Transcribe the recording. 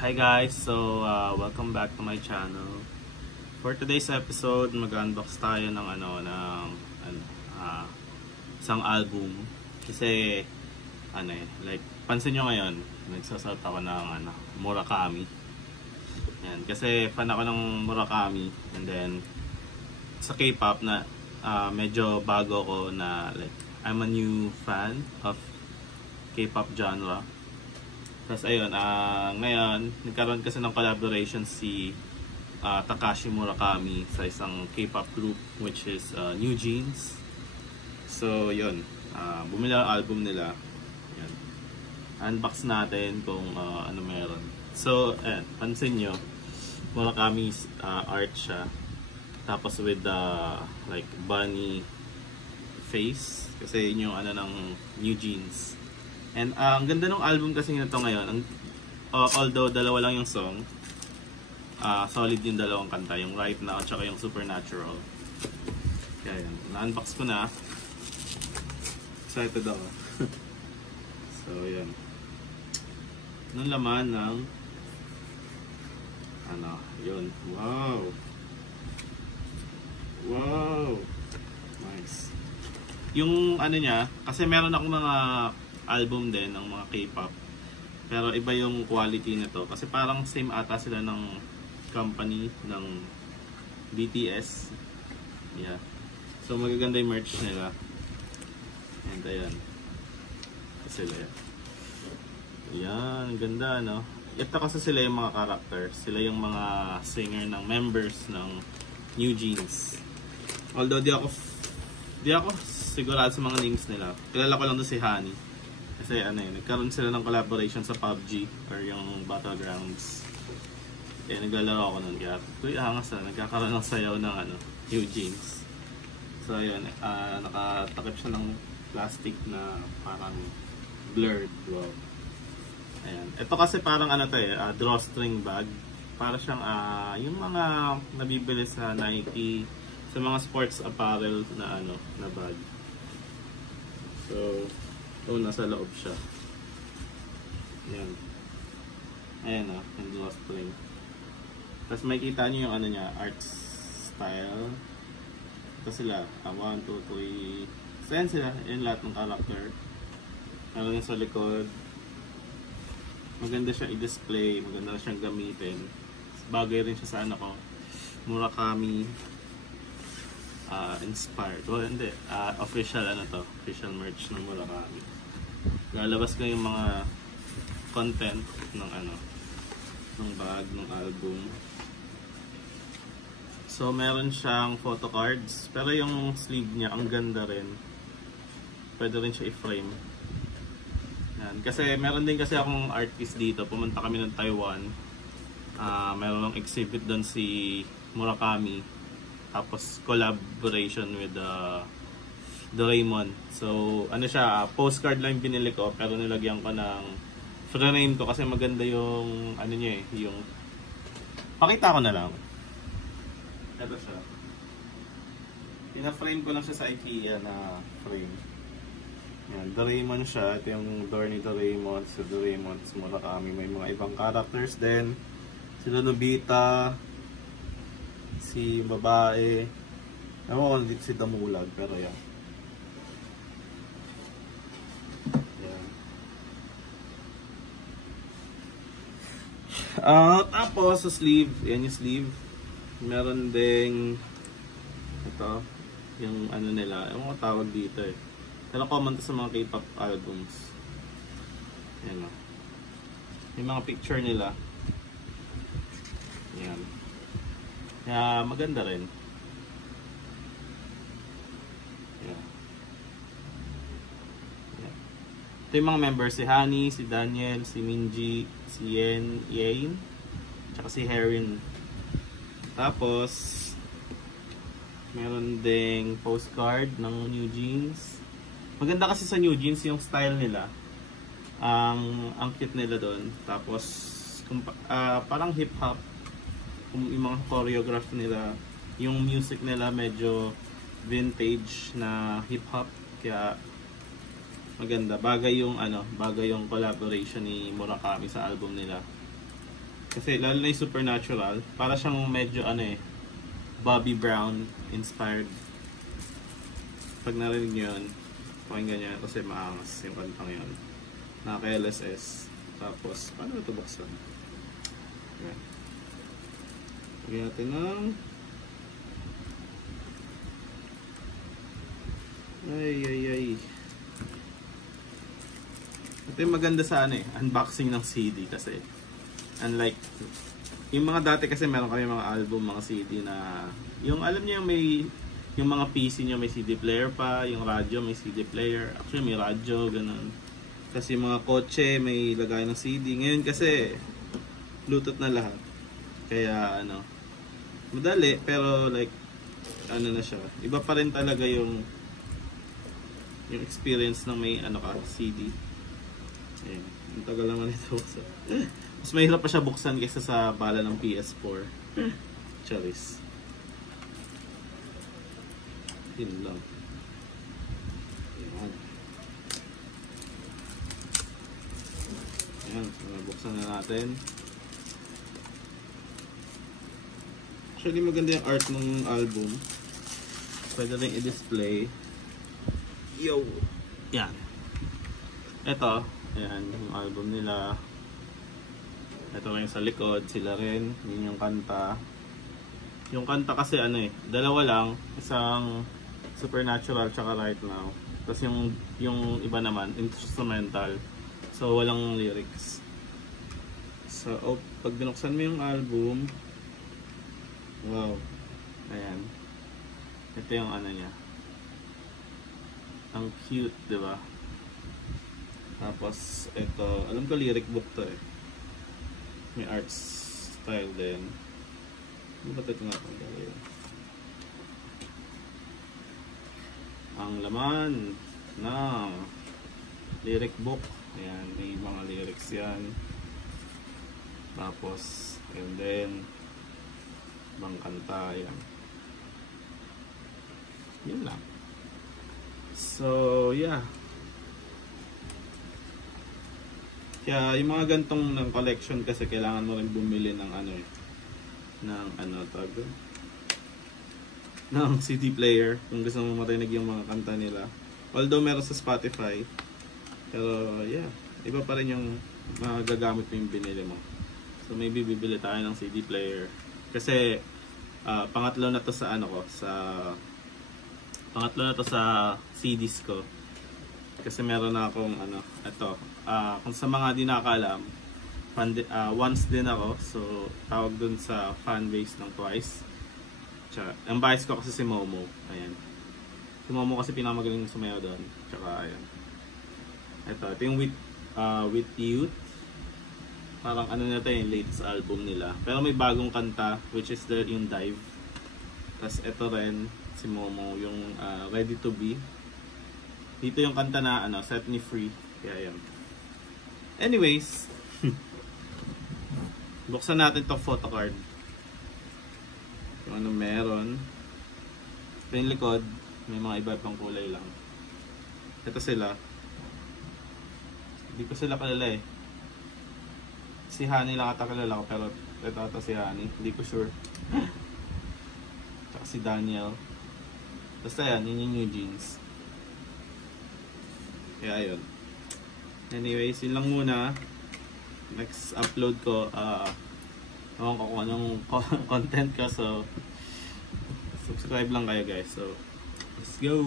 Hi guys, so welcome back to my channel. For today's episode, mag-unbox tayo ng isang album. Kasi pansin nyo ngayon, nagsasort ako ng Murakami. Yan, kasi fan ako ng Murakami, and then sa K-pop na medyo bago ko na I'm a new fan of K-pop genre. Tapos ayun, ngayon nagkaroon kasi ng collaboration si Takashi Murakami sa isang K-pop group which is New Jeans. So yun, bumili ang album nila. Yan. Unbox natin kung ano meron. So ayan, pansin nyo, Murakami's art siya. Tapos with the bunny face, kasi yun yung ng New Jeans. And ang ganda ng album kasi nito ngayon, although dalawa lang yung song, solid yung dalawang kanta, yung Right Now at saka yung Supernatural. Kaya yan, na-unbox ko na. Excited ako. So yan. Anong laman ng yun. Wow! Wow! Nice. Yung niya, kasi meron akong mga album din ng mga K-pop, pero iba yung quality nito kasi parang same ata sila ng company ng BTS. Yeah, so magaganda yung merch nila. And ayan, sila yan, ganda no. Ito kasi sila yung mga characters, sila yung mga singer ng members ng New Jeans. Although di ako sigurado sa mga names nila, kilala ko lang doon si Honey. Kasi nagkaroon sila ng collaboration sa PUBG or yung Battlegrounds. Kaya naglalaro ako nun. Kaya angas na, nagkakaroon ng sayaw ng New Jeans. So ayun, nakatakip siya ng plastic na parang blurred. Wow. Ayan. Ito kasi parang drawstring bag. Para siyang yung mga nabibili sa Nike, sa mga sports apparel na na bag. So nasa loob siya. Ayan. Ayan yung drawstring. Tapos makikita nyo yung niya, art style. Ito sila, 1, 2, 3. So yan sila, yan lahat ng character. Meron yung sa likod. Maganda siya i-display, maganda siyang gamitin. Bagay rin siya sa Murakami inspired. Well, hindi. Official official merch ng Murakami. Lalabas ko yung mga content ng ng bag, ng album. So meron siyang photo cards, pero yung sleeve niya ang ganda rin. Pwede rin siya i-frame. Yan. Kasi meron din kasi akong artist dito. Pumunta kami ng Taiwan. Meron ng exhibit doon si Murakami. Tapos collaboration with Doraemon. So siya, postcard lang yung binili ko, pero nilagyan ko ng frame ko kasi maganda yung niya yung pakita ko na lang. Ito siya. Pina-frame ko lang siya sa IKEA na frame. Yan, Doraemon siya. Ito yung door ni Doraemon. Sa Doraemon, sa Murakami, may mga ibang characters din. Sila Nobita, si babae. Ewan ko dito si Damulag, pero yan. Tapos sa sleeve, yan yung sleeve. Meron ding ito, yung nila, ewan ko tawag dito pero common to sa mga K-pop albums. Yan yung mga picture nila. Yan. Kaya maganda rin. Yan. Yan. Ito yung mga members, si Honey, si Daniel, si Minji, si Yain, tsaka si Herin. Tapos meron ding postcard ng New Jeans. Maganda kasi sa New Jeans yung style nila. Ang cute nila doon. Tapos parang hip hop yung mga choreograph nila. Yung music nila medyo vintage na hip hop. Kaya maganda. Bagay yung collaboration ni Murakami sa album nila. Kasi lalo na yung Supernatural, para siyang medyo ano eh, Bobby Brown inspired. Pag narinig nyo yun, pakinggan nyo kasi maangas yung kantang yun. Naka-LSS. Tapos, paano ito buksan? Ayan. Lagyan natin ng ay. Ito yung maganda sa ano eh, unboxing ng CD kasi unlike yung mga dati kasi meron kami mga album, mga CD na yung alam niyo yung may yung mga PC niyo may CD player pa, yung radyo may CD player. Actually may radyo ganun. Kasi yung mga kotse may lagay ng CD. Ngayon kasi Bluetooth na lahat. Kaya ano, madali pero like ano na siya. Iba pa rin talaga yung experience ng may ano ka, CD. Ayan. Ang tagal naman ito. So, mas mahirap pa siya buksan kaysa sa bala ng PS4. Charis. Yun lang. Ayan. Ayan. Buksan na natin. Actually maganda yung art ng album. Pwede rin i-display. Yo! Yan. Ito, ayan, yung album nila. Ito rin sa likod, sila rin. Yun yung kanta. Yung kanta kasi ano eh, dalawa lang. Isang Supernatural tsaka Right Now. Tapos yung iba naman, instrumental. So, walang lyrics. So, pag binuksan mo yung album, wow. Ayan. Ito yung ano niya. Ang cute, di ba? Tapos, ito, alam ko lyric book to eh. May art style din. Ano ba ito tinatanggal? Ang laman ng lyric book. Ayan, may mga lyrics yan. Tapos, and then, ibang kanta, yan. Yun lang. So, yeah. Kaya yung mga gantong ng collection kasi kailangan mo rin bumili ng ano eh. Ng ano tag ng CD player kung gusto mo marinig yung mga kanta nila. Although meron sa Spotify. Pero yeah, iba pa rin yung magagamit mo yung binili mo. So maybe bibili tayo ng CD player. Kasi pangatlo na to sa ano ko, pangatlo na to sa CDs ko. Kasi meron na akong ano, ito. Kung sa mga di nakakaalam, once din ako. So, tawag dun sa fanbase ng Twice. Tsaka, ang bias ko kasi si Momo. Ayan. Si Momo kasi pinakamagaling sumayaw doon. Tsaka, ayan. Ito yung With Youth. Parang ano na ito yung latest album nila. Pero may bagong kanta, which is yung Dive. Tapos ito rin, si Momo, yung Ready to Be. Dito yung kanta na ano, Set Me Free. Kaya yan. Anyways, buksan natin tong photo card. Kung ano meron. Ito yung likod, may mga iba-ibang kulay lang. Ito sila. Hindi ko sila kalala eh. Si Honey lang ata kalala ko, pero ito si Honey. Hindi ko sure. Tsaka si Daniel. Basta yan, yun yung New Jeans. Kaya ayun. Anyways, yun lang muna. Next upload ko, ewan ko kung anong content ko. So, subscribe lang kayo guys. So, let's go!